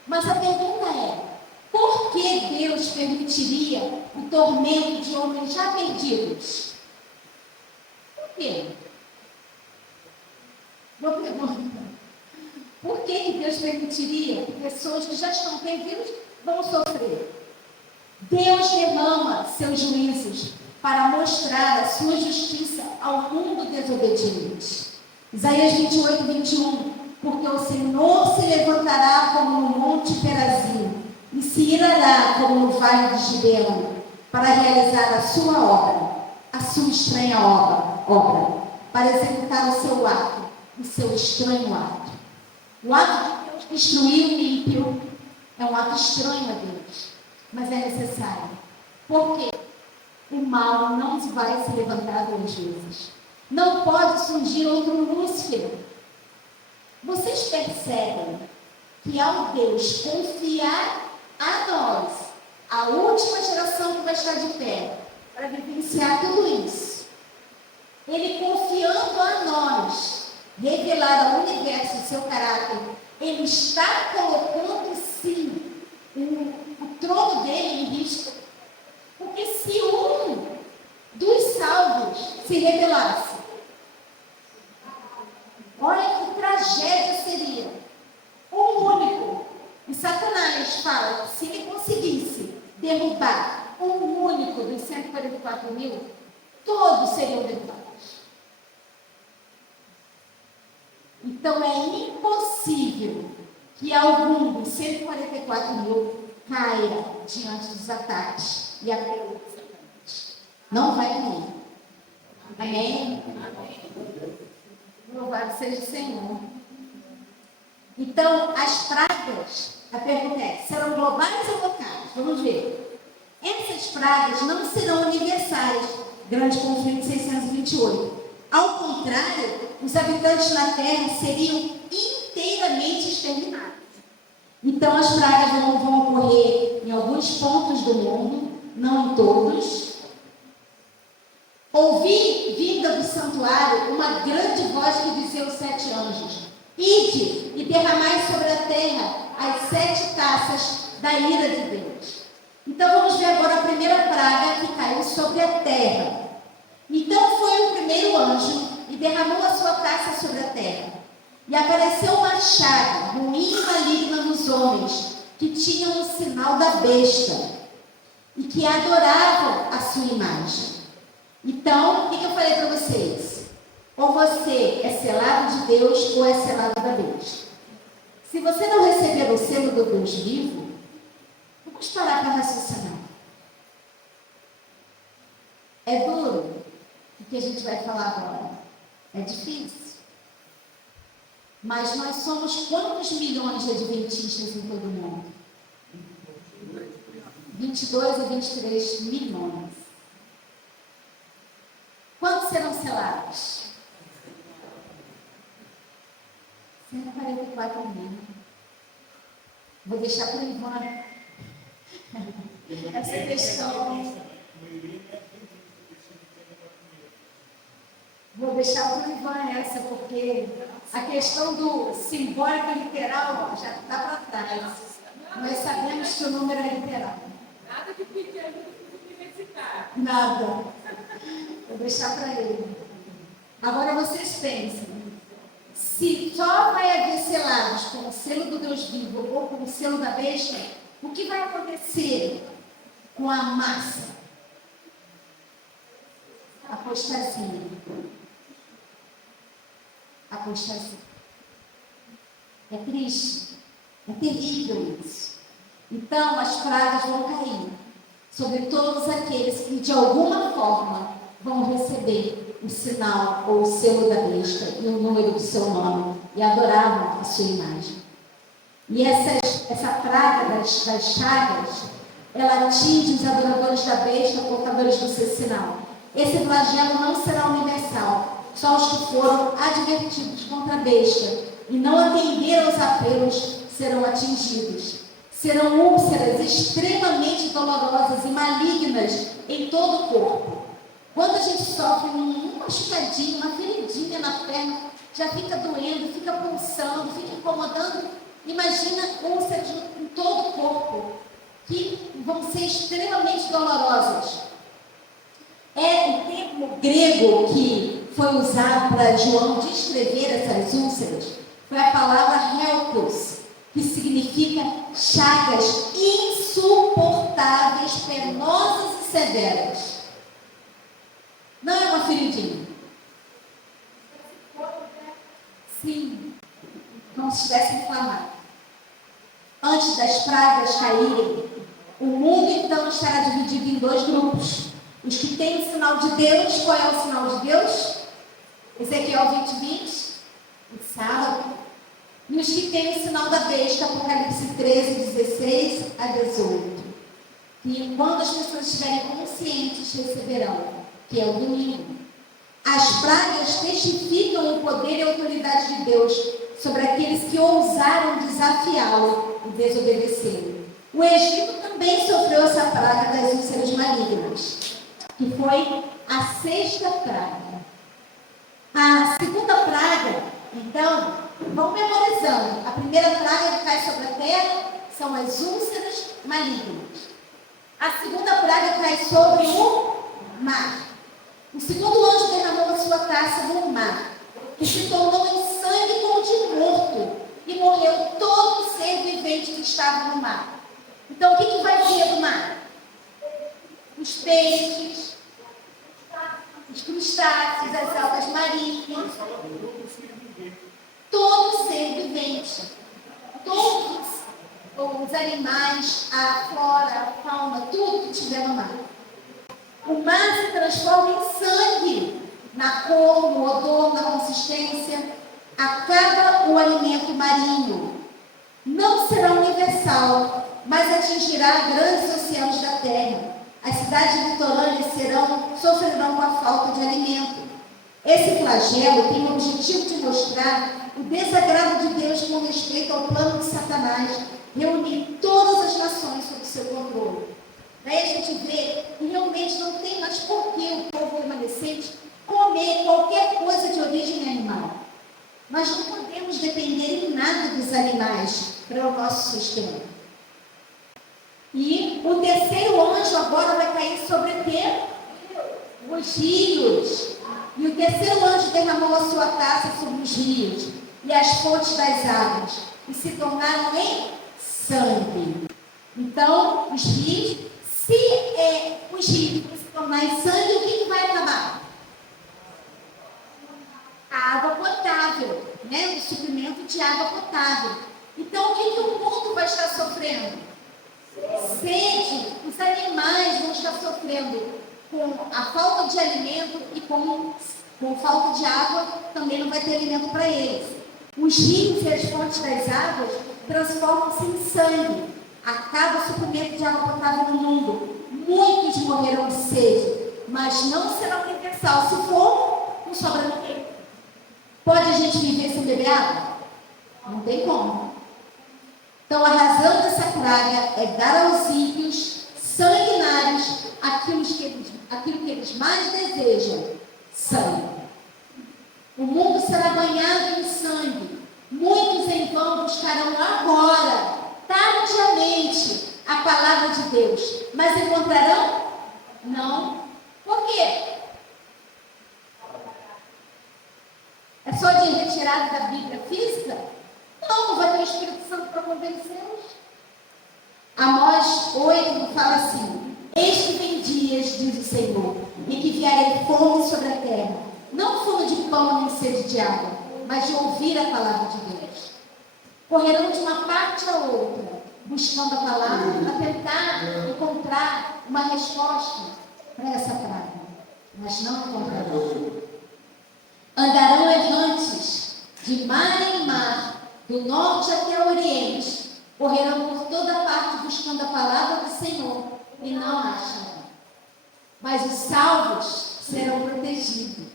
Mas a pergunta é: por que Deus permitiria o tormento de homens já perdidos? Por quê? Boa pergunta. Por que Deus permitiria que pessoas que já estão perdidas vão sofrer? Deus derrama seus juízos para mostrar a sua justiça ao mundo desobediente. Isaías 28, 21. Porque o Senhor se levantará como no monte Perazim, e se irará como no vale de Gibeão, para realizar a sua obra, a sua estranha obra, para executar o seu ato, o seu estranho ato. O ato de Deus destruir o ímpio é um ato estranho a Deus, mas é necessário. Por quê? O mal não vai se levantar 2 vezes. Não pode surgir outro Lúcifer. Vocês percebem que ao Deus confiar a nós, a última geração que vai estar de pé, para vivenciar tudo isso, Ele confiando a nós, revelar ao universo o seu caráter, Ele está colocando sim o trono dele em risco. Porque se um dos salvos se rebelasse, olha que tragédia seria. Um único. E Satanás fala que se ele conseguisse derrubar um único dos 144 mil, todos seriam derrubados. Então é impossível que algum dos 144 mil caia diante dos ataques e apelo dos ataques. Não vai cair. Amém? Louvado seja o Senhor. Então, as pragas, a pergunta é, serão globais ou locais? Vamos ver. Essas pragas não serão universais. Grande conflito 628. Ao contrário, os habitantes na terra seriam inteiramente exterminados. Então, as pragas vão ocorrer em alguns pontos do mundo, não em todos. Ouvi, vinda do santuário, uma grande voz que dizia aos 7 anjos: ide e derramai sobre a terra as 7 taças da ira de Deus. Então vamos ver agora a primeira praga que caiu sobre a terra. Então foi o primeiro anjo e derramou a sua taça sobre a terra. E apareceu uma chaga ruim e maligna nos homens, que tinham o sinal da besta e que adoravam a sua imagem. Então, o que eu falei para vocês? Ou você é selado de Deus ou é selado da besta. Se você não receber o selo do Deus vivo, vamos parar para raciocinar. É duro o que a gente vai falar agora. É difícil. Mas nós somos quantos milhões de adventistas em todo o mundo? 22 a 23 milhões. Quantos serão selados? 144 mil. Vou deixar para o Ivan essa questão. Vou deixar para o Ivan essa, porque a questão do simbólico e literal já está para trás. Nós sabemos que o número é literal. Nada de pedir ajuda para o universitário. Nada. Vou deixar para ele. Agora vocês pensem. Se só vai haver selados com o selo do Deus vivo ou com o selo da besta, o que vai acontecer com a massa? Apostasia. Apostasia. É triste. É terrível isso. Então, as pragas vão cair sobre todos aqueles que, de alguma forma, vão receber o sinal ou o selo da besta e o número do seu nome e adoravam a sua imagem. E essa praga das chagas, ela atinge os adoradores da besta, portadores do seu sinal. Esse flagelo não será universal, só os que foram advertidos contra a besta e não atenderam aos apelos serão atingidos. Serão úlceras extremamente dolorosas e malignas em todo o corpo. Quando a gente sofre um machucadinho, uma feridinha na perna, já fica doendo, fica pulsando, fica incomodando. Imagina úlceras em todo o corpo, que vão ser extremamente dolorosas. É o termo grego que foi usado para João descrever essas úlceras, foi a palavra helkos, que significa chagas insuportáveis, penosas e severas. Não é uma feridinha. Sim, como se estivesse inflamado. antes das pragas caírem, o mundo então estará dividido em dois grupos. Os que têm o sinal de Deus, qual é o sinal de Deus? Ezequiel 20, o sábado. E os que têm o sinal da besta, Apocalipse 13, 16 a 18. Que quando as pessoas estiverem conscientes, receberão, que é o domingo. As pragas testificam o poder e a autoridade de Deus sobre aqueles que ousaram desafiá-lo e desobedeceram. O Egito também sofreu essa praga das úlceras malignas, que foi a sexta praga. A segunda praga, então, vão memorizando. A primeira praga que cai sobre a terra são as úlceras malignas. A segunda praga cai sobre o mar. O segundo anjo derramou a sua taça no mar, que se tornou em sangue como de morto, e morreu todo o ser vivente que estava no mar. Então, o que vai morrer do mar? Os peixes, os crustáceos, as algas marinhas, todo ser vivente, todos os animais, a flora, a fauna, tudo que tiver no mar. O mar se transforma em sangue, na cor, no odor, na consistência. Acaba o alimento marinho. Não será universal, mas atingirá grandes oceanos da terra. As cidades litorâneas sofrerão com a falta de alimento. Esse flagelo tem o objetivo de mostrar o desagrado de Deus com respeito ao plano de Satanás, reunir todas as nações sob seu controle. Daí a gente vê que realmente não tem mais por que o povo remanescente comer qualquer coisa de origem animal. Nós não podemos depender em nada dos animais para o nosso sustento. E o terceiro anjo agora vai cair sobre o quê? Os rios. E o terceiro anjo derramou a sua taça sobre os rios e as fontes das águas, e se tornaram em sangue. Então, os rios, se os rios se tornarem em sangue, o que vai acabar? A água potável, né? O suprimento de água potável. Então, o que o mundo vai estar sofrendo? Sede. Os animais vão estar sofrendo com a falta de alimento e com falta de água, também não vai ter alimento para eles. Os rios e as fontes das águas transformam-se em sangue. Acaba o suprimento de água potável no mundo. Muitos morrerão de sede, mas não será universal. Se for, não sobra ninguém. Pode a gente viver sem beber água? Não tem como. Então, a razão dessa praga é dar aos ímpios sanguinários aquilo que eles mais desejam: sangue. O mundo será banhado em sangue. Muitos em vão buscarão agora, tardiamente, a palavra de Deus. Mas encontrarão? Não. Por quê? É só de retirada da Bíblia física? Não vai ter o Espírito Santo para convencê-los. Amós 8 fala assim: eis que vem dias, diz o Senhor, em que vierem fome sobre a terra, não fome de pão nem sede de água, mas de ouvir a palavra de Deus. Correrão de uma parte a outra, buscando a palavra, para tentar encontrar uma resposta para essa praga, mas não encontrarão. Andarão errantes, de mar em mar, do norte até o oriente, correrão por toda parte buscando a palavra do Senhor e não acharão. Mas os salvos serão protegidos.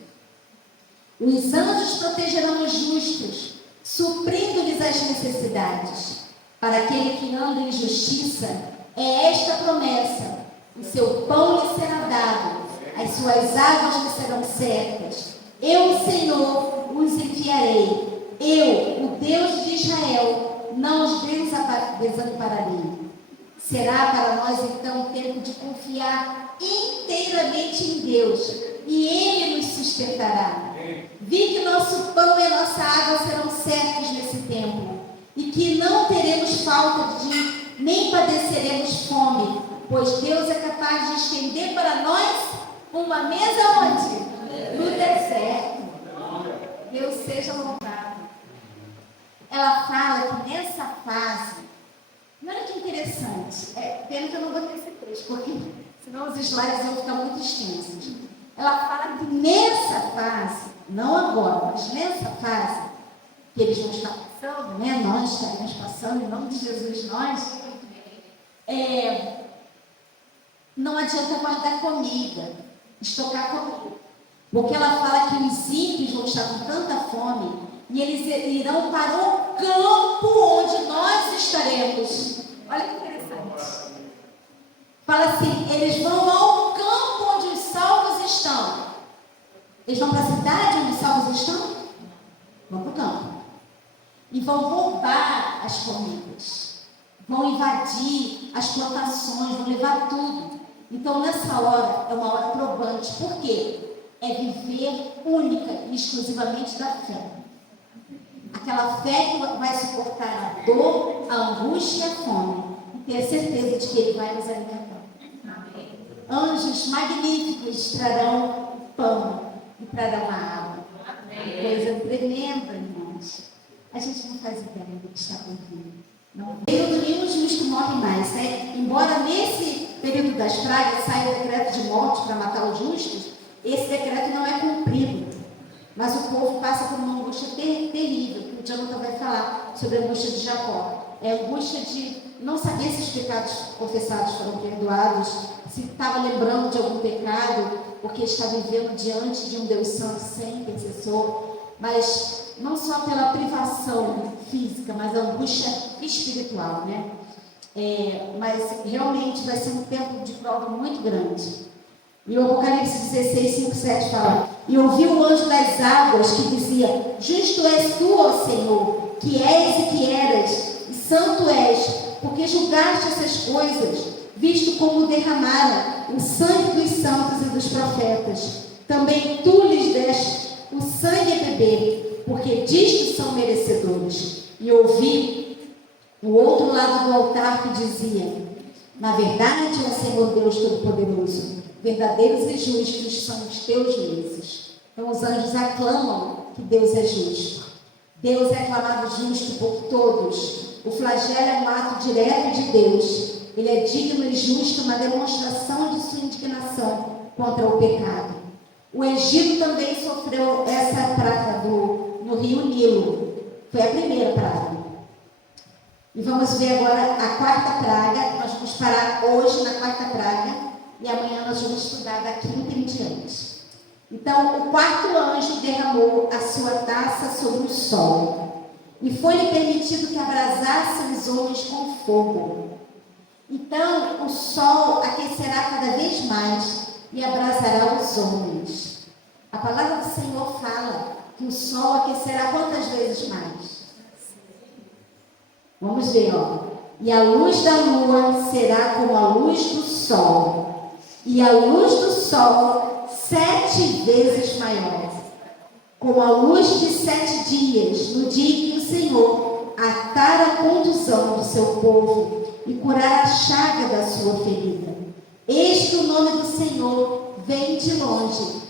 Os anjos protegerão os justos, suprindo-lhes as necessidades. Para aquele que anda em justiça, é esta a promessa: o seu pão lhe será dado, as suas águas lhe serão certas. Eu, o Senhor, os enviarei. Eu, o Deus de Israel, não os desampararei. Será para nós, então, tempo de confiar inteiramente em Deus, e Ele nos sustentará. Vi que nosso pão e nossa água serão certos nesse tempo, e que não teremos falta nem padeceremos fome, pois Deus é capaz de estender para nós uma mesa onde? No deserto. Deus seja louvado. Ela fala que nessa fase interessante. Pena que eu não botei esse texto, porque senão os slides vão ficar muito extensos. Ela fala que nessa fase, não agora, mas nessa fase, que eles vão estar passando, né? Nós estaremos passando, em nome de Jesus, não adianta guardar comida, estocar comida. Porque ela fala que os ímpios vão estar com tanta fome e eles irão para o campo onde nós estaremos. Olha que interessante. Fala assim, eles vão ao campo onde os salvos estão. Eles vão para a cidade onde os salvos estão? Vão para o campo. E vão roubar as comidas. Vão invadir as plantações, vão levar tudo. Então, nessa hora, é uma hora probante. Por quê? É viver única e exclusivamente da fé. Aquela fé que vai suportar a dor, a angústia e a fome. E ter a certeza de que Ele vai nos alimentar. Anjos magníficos trarão pão e trarão a água. Coisa tremenda, irmãos. A gente não faz ideia do que está por vir. Não. Período nenhum justo morre mais, né? Embora nesse período das pragas saia o decreto de morte para matar os justos, esse decreto não é cumprido. Mas o povo passa por uma angústia terrível, que o Jonathan vai falar sobre a angústia de Jacó. É a angústia de não saber se os pecados confessados foram perdoados, se estava lembrando de algum pecado, porque está vivendo diante de um Deus santo sem intercessor, mas não só pela privação física, mas a angústia espiritual, né? Mas realmente vai ser um tempo de prova muito grande. E o Apocalipse 16, 5, 7 fala: e ouvi o anjo das águas que dizia: justo és tu, ó Senhor, que és e que eras, e santo és, porque julgaste essas coisas, visto como derramaram o sangue dos santos e dos profetas. Também tu lhes deste o sangue a beber, porque disto são merecedores. E ouvi o outro lado do altar que dizia: na verdade, ó Senhor Deus Todo-Poderoso, verdadeiros e justos são os teus juízos. Então os anjos aclamam que Deus é justo. Deus é aclamado justo por todos. O flagelo é um ato direto de Deus. Ele é digno e justo, uma demonstração de sua indignação contra o pecado. O Egito também sofreu essa praga no rio Nilo. Foi a primeira praga. E vamos ver agora a quarta praga. Nós vamos parar hoje na quarta praga. E amanhã nós vamos estudar da quinta em diante. Então, o quarto anjo derramou a sua taça sobre o sol. E foi-lhe permitido que abrasasse os homens com fogo. Então, o sol aquecerá cada vez mais e abrasará os homens. A palavra do Senhor fala que o sol aquecerá quantas vezes mais? Vamos ver, ó. E a luz da lua será como a luz do sol. E a luz do sol 7 vezes maior. Como a luz de 7 dias, no dia em que o Senhor atar a condução do seu povo e curar a chaga da sua ferida. Eis que o nome do Senhor vem de longe,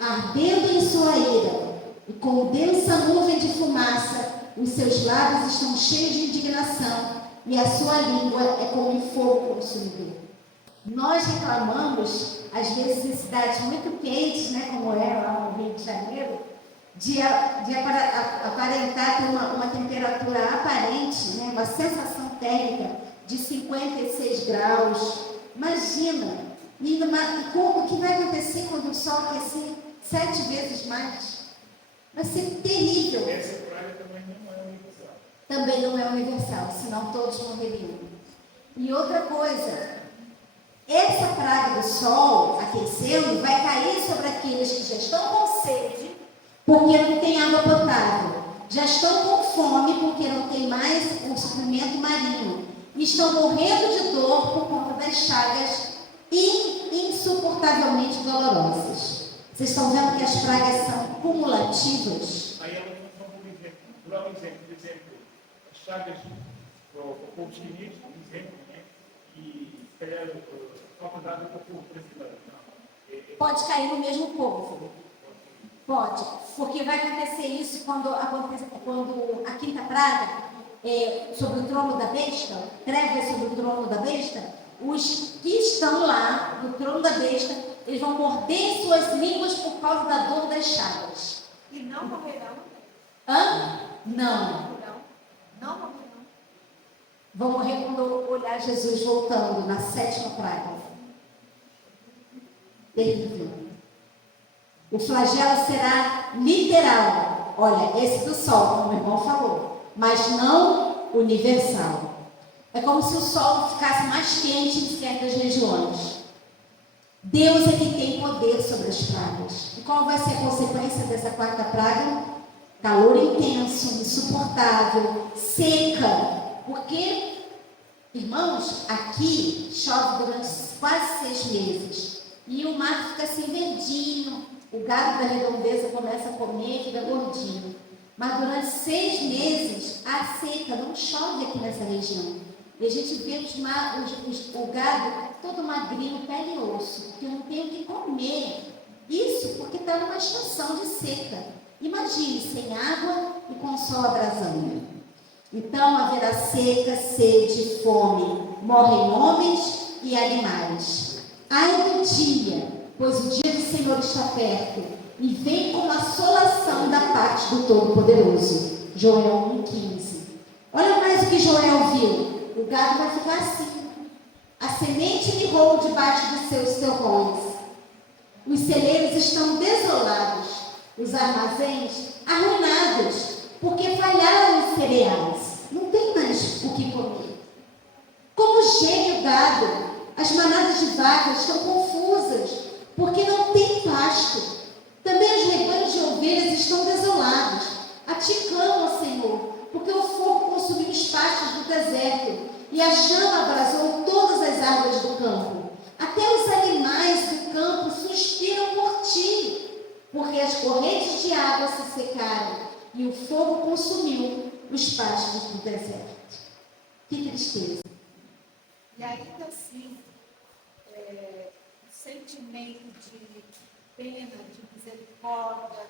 ardendo em sua ira, e com densa nuvem de fumaça, os seus lábios estão cheios de indignação, e a sua língua é como um fogo consumidor. Nós reclamamos, às vezes em cidades muito quentes, né, como é lá no Rio de Janeiro, de aparentar ter uma temperatura aparente, né, uma sensação térmica de 56 graus. Imagina, o que vai acontecer quando o sol aquecer 7 vezes mais? Vai ser terrível. Essa praga também não é universal. Também não é universal, senão todos morreriam. E outra coisa, essa praga do sol aquecendo vai cair sobre aqueles que já estão com sede, porque não tem água potável, já estão com fome, porque não tem mais um suprimento marinho, e estão morrendo de dor por conta das chagas insuportavelmente dolorosas. Vocês estão vendo que as pragas são cumulativas? Aí elas não são por exemplo. Vou dar um exemplo. Por exemplo, as chagas do povo chinês, por exemplo, né? E se calhar falta d'água para o povo brasileiro. Pode cair no mesmo povo. Pode. Porque vai acontecer isso quando a quinta praga, sobre o trono da besta, trevas sobre o trono da besta, os que estão lá no trono da besta, eles vão morder suas línguas por causa da dor das chagas. E não morrerão. Não. Não morrerão. Vão morrer quando olhar Jesus voltando na 7ª praga. Terrível. O flagelo será literal. Olha, esse do sol, como o irmão falou, mas não universal. É como se o sol ficasse mais quente em certas regiões. Deus é que tem poder sobre as pragas. E qual vai ser a consequência dessa 4ª praga? Calor intenso, insuportável, seca. Porque, irmãos, aqui chove durante quase 6 meses. E o mar fica assim verdinho. O gado da redondeza começa a comer e fica gordinho. Mas durante 6 meses, há seca, não chove aqui nessa região. E a gente vê o gado todo magrinho, pele e osso, porque não tem o que comer. Isso porque está numa estação de seca. Imagine, sem água e com o sol abrasando. Então haverá seca, sede, fome. Morrem homens e animais. Ai do dia, pois o dia do Senhor está perto, e vem com assolação da parte do Todo-Poderoso. Joel 1,15. Olha mais o que Joel viu. O gado vai ficar assim. A semente mirrou debaixo dos seus torrões. Os celeiros estão desolados, os armazéns arruinados, porque falharam os cereais. Não tem mais o que comer. Como geme o gado, as manadas de vacas estão confusas, porque não tem pasto. Também os rebanhos de ovelhas estão desolados. A ti clamam, Senhor, porque o fogo consumiu os pastos do deserto, e a chama abrasou todas as árvores do campo. Até os animais do campo suspiram por ti, porque as correntes de água se secaram, e o fogo consumiu os pastos do deserto. Que tristeza. E ainda assim, o sentimento de pena, de misericórdia,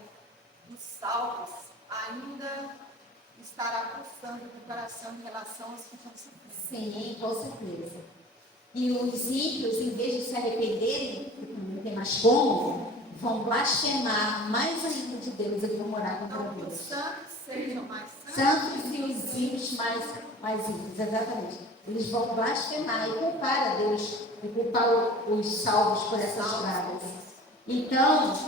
dos salvos, ainda estará pulsando no coração em relação aos que estão sofrendo. Sim, com certeza. E os ímpios, em vez de se arrependerem, não tem mais como, vão blasfemar mais ainda de Deus e vão morar contra Então, que Deus. os santos sejam mais santos. Santos e os ímpios mais ímpios, exatamente. Eles vão blasfemar e culpar a Deus, e culpar os salvos por essas pragas. Então,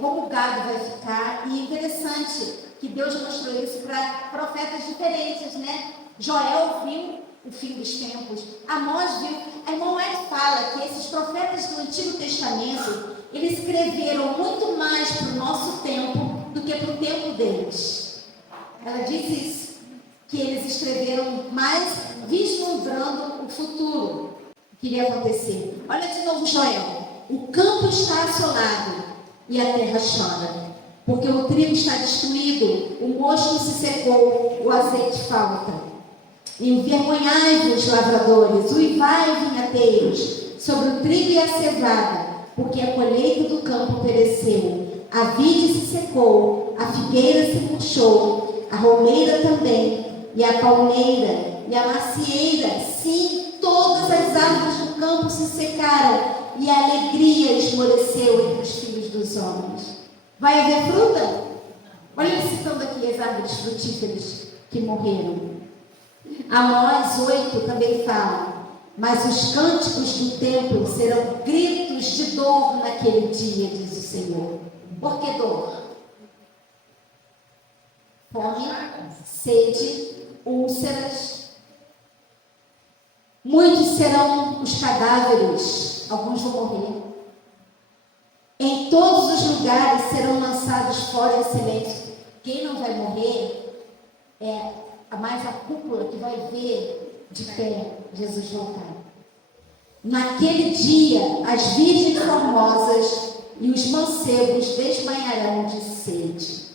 como o gado vai ficar, e interessante que Deus mostrou isso para profetas diferentes, né? Joel viu o fim dos tempos, Amós viu. A irmã Ed fala que esses profetas do Antigo Testamento, eles escreveram muito mais para o nosso tempo do que para o tempo deles. Ela diz isso, que eles escreveram mais vislumbrando o futuro que iria acontecer. Olha de novo Joel. O campo está assolado e a terra chora, porque o trigo está destruído, o mosto se secou, o azeite falta. Envergonhai-vos, lavradores, uivai, vinhateiros, sobre o trigo e a cevada, porque a colheita do campo pereceu, a vide se secou, a figueira se murchou, a romeira também, e a palmeira, e a macieira, sim, todas as árvores do campo se secaram, e a alegria esmoreceu entre os filhos dos homens. Vai haver fruta? Olha ele citando aqui as árvores frutíferas que morreram. Amós 8 também fala, mas os cânticos do templo serão gritos de dor naquele dia, diz o Senhor. Por que dor? Fome, sede, úlceras. Muitos serão os cadáveres, alguns vão morrer. Em todos os lugares serão lançados fora em silêncio. Quem não vai morrer é mais a cúpula que vai ver de pé Jesus voltar. Naquele dia, as virgens formosas e os mancebos desmanharão de sede.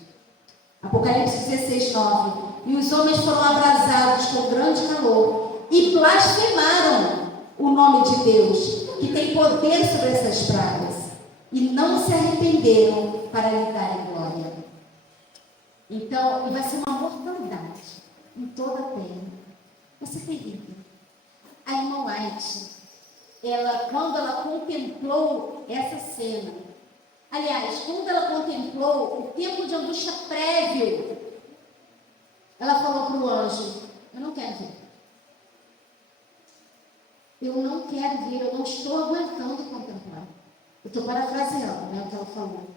Apocalipse 16, 9. E os homens foram abrasados com grande calor e blasfemaram o nome de Deus, que tem poder sobre essas pragas, e não se arrependeram para lhe darem glória. Então, vai ser uma mortandade. Vai ser terrível. A irmã White, quando ela contemplou essa cena, aliás, quando ela contemplou o tempo de angústia prévio, ela falou para o anjo: eu não quero ver. Eu não quero ver, eu não estou aguentando contemplar. Eu estou parafraseando, né, o que ela falou.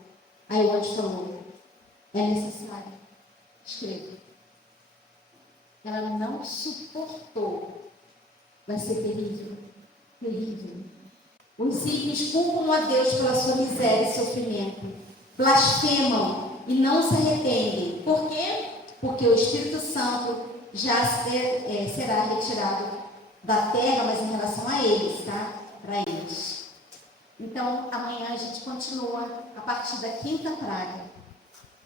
Aí o anjo falou: é necessário, escreva. Ela não suportou. Vai ser terrível, terrível. Os ímpios culpam a Deus pela sua miséria e sofrimento. Blasfemam e não se arrependem. Por quê? Porque o Espírito Santo já será retirado da terra, mas em relação a eles, tá? Para eles. Então, amanhã a gente continua a partir da quinta praga.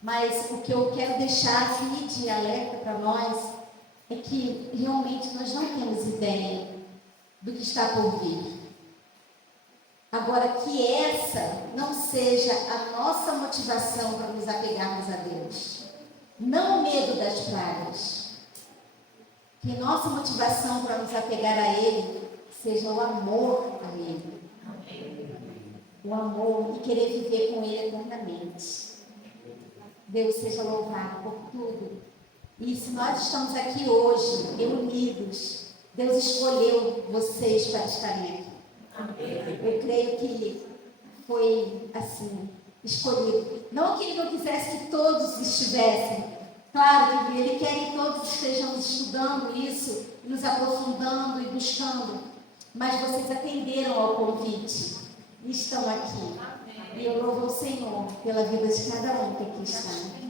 Mas o que eu quero deixar aqui de alerta para nós é que realmente nós não temos ideia do que está por vir. Agora, que essa não seja a nossa motivação para nos apegarmos a Deus. Não o medo das pragas. Que nossa motivação para nos apegar a Ele seja o amor a Ele. O amor e querer viver com Ele eternamente. Deus seja louvado por tudo. E se nós estamos aqui hoje, reunidos, Deus escolheu vocês para estarem aqui. Eu creio que foi assim, escolhido. Não que Ele não quisesse que todos estivessem. Claro que Ele quer que todos estejamos estudando isso, nos aprofundando e buscando. Mas vocês atenderam ao convite e estão aqui. E eu louvo o Senhor pela vida de cada um que aqui está.